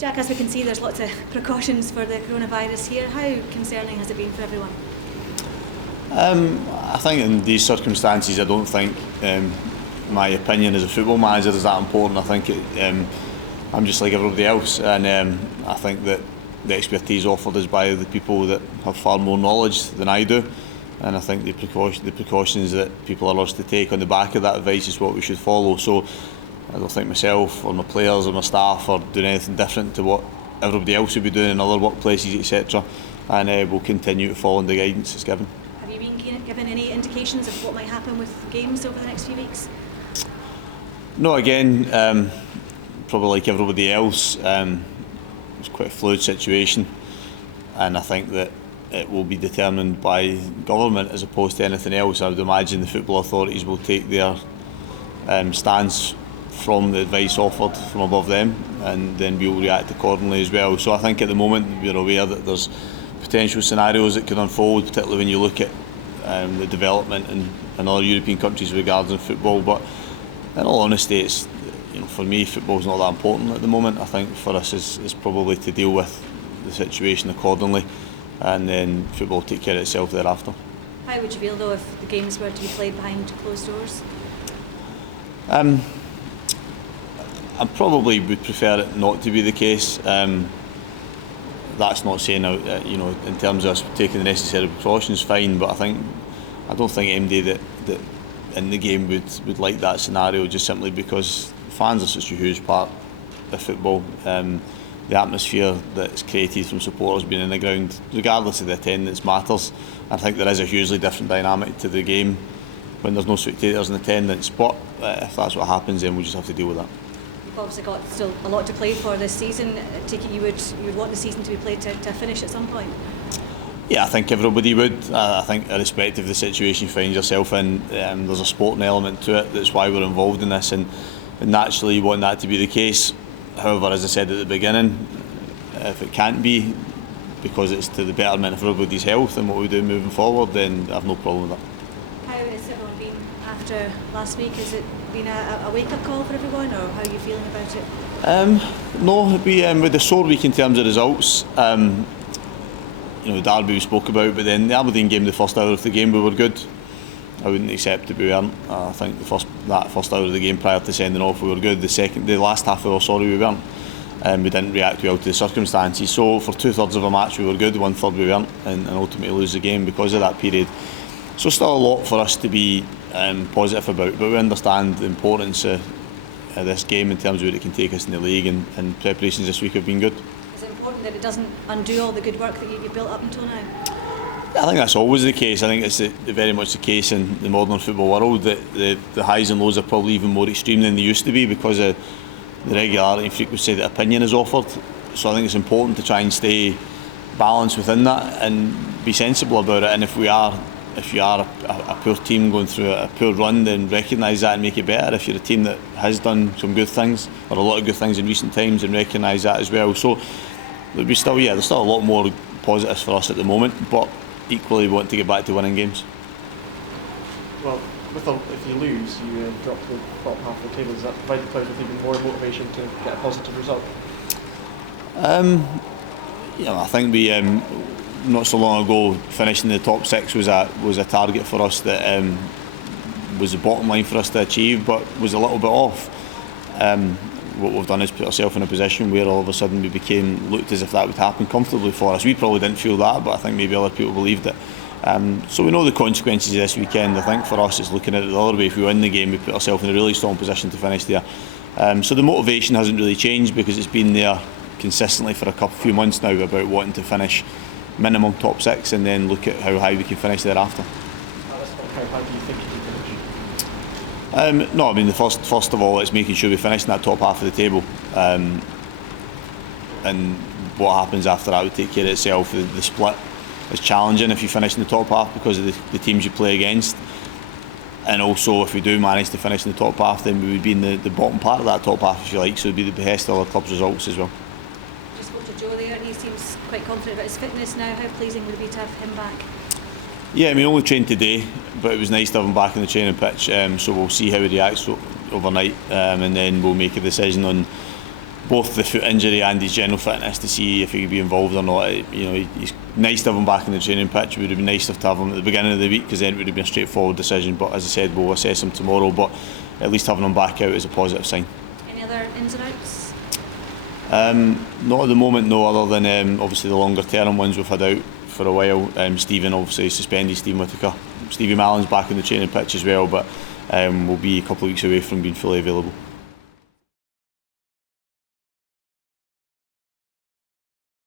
Jack, as we can see, there's lots of precautions for the coronavirus here. How concerning has it been for everyone? I think in these circumstances, I don't think my opinion as a football manager is that important. I think I'm just like everybody else, and I think that the expertise offered is by the people that have far more knowledge than I do, and I think the precautions that people are urged to take on the back of that advice is what we should follow. So I don't think myself or my players or my staff are doing anything different to what everybody else would be doing in other workplaces, etc. And we'll continue to follow the guidance that's given. Have you been given any indications of what might happen with games over the next few weeks? No, again, probably like everybody else, it's quite a fluid situation, and I think that it will be determined by government as opposed to anything else. I would imagine the football authorities will take their stance from the advice offered from above them, and then we will react accordingly as well. So I think at the moment we're aware that there's potential scenarios that could unfold, particularly when you look at the development in other European countries regarding football. But in all honesty, it's, for me, football's not that important at the moment. I think for us is probably to deal with the situation accordingly, and then football will take care of itself thereafter. How would you feel though if the games were to be played behind closed doors? I probably would prefer it not to be the case. That's not saying, in terms of us taking the necessary precautions, fine. But I don't think anybody that in the game would like that scenario, just simply because fans are such a huge part of football. The atmosphere that's created from supporters being in the ground, regardless of the attendance, matters. I think there is a hugely different dynamic to the game when there's no spectators in attendance. But if that's what happens, then we'll just have to deal with that. You've obviously got still a lot to play for this season. I take it you would want the season to be played to finish at some point? Yeah, I think everybody would. I think irrespective of the situation you find yourself in, there's a sporting element to it. That's why we're involved in this, and naturally you want that to be the case. However, as I said at the beginning, if it can't be because it's to the betterment of everybody's health and what we do moving forward, then I have no problem with that. How has everyone been after last week? Has it been a wake-up call for everyone, or how are you feeling about it? No, with the sore week in terms of results. Derby we spoke about, but then the Aberdeen game, the first hour of the game, we were good. I wouldn't accept that we weren't. I think that first hour of the game prior to sending off, we were good. The last half hour, we weren't. We didn't react well to the circumstances. So for 2/3 of a match we were good, 1/3 we weren't, and ultimately lose the game because of that period. So still a lot for us to be positive about, but we understand the importance of this game in terms of where it can take us in the league, and preparations this week have been good. Is it important that it doesn't undo all the good work that you've built up until now? I think that's always the case. I think it's very much the case in the modern football world that the highs and lows are probably even more extreme than they used to be because of the regularity and frequency that opinion is offered. So I think it's important to try and stay balanced within that and be sensible about it. And if you are a poor team going through a poor run, then recognise that and make it better. If you're a team that has done some good things or a lot of good things in recent times, then recognise that as well. So there's still a lot more positives for us at the moment, but equally we want to get back to winning games. Well, if you lose, you drop to the top half of the table. Does that provide the players with even more motivation to get a positive result? I think we not so long ago finishing in the top 6 was a target for us that was the bottom line for us to achieve, but was a little bit off. What we've done is put ourselves in a position where all of a sudden we looked as if that would happen comfortably for us. We probably didn't feel that, but I think maybe other people believed it. So we know the consequences of this weekend. I think for us it's looking at it the other way. If we win the game, we put ourselves in a really strong position to finish there. So the motivation hasn't really changed because it's been there consistently for a few months now about wanting to finish minimum top 6 and then look at how high we can finish thereafter. How high do you think you can finish? No, I mean first of all, it's making sure we finish in that top half of the table, and what happens after that would take care of itself. The split is challenging if you finish in the top half because of the teams you play against, and also if we do manage to finish in the top half, then we would be in the bottom part of that top half, if you like, so it would be the behest of other clubs' results as well. Just spoke to Joe there, and he seems quite confident about his fitness now. How pleasing would it be to have him back? Yeah, I mean, only trained today, but it was nice to have him back on the training pitch. So we'll see how he reacts overnight, and then we'll make a decision on both the foot injury and his general fitness to see if he could be involved or not. He's nice to have him back in the training pitch. It would have been nice to have him at the beginning of the week, because then it would have been a straightforward decision. But as I said, we'll assess him tomorrow. But at least having him back out is a positive sign. Any other ins and outs? Not at the moment, no, other than obviously the longer term ones we've had out for a while. Stephen obviously suspended, Stephen Whittaker. Stevie Mallon's back in the training pitch as well, but we'll be a couple of weeks away from being fully available.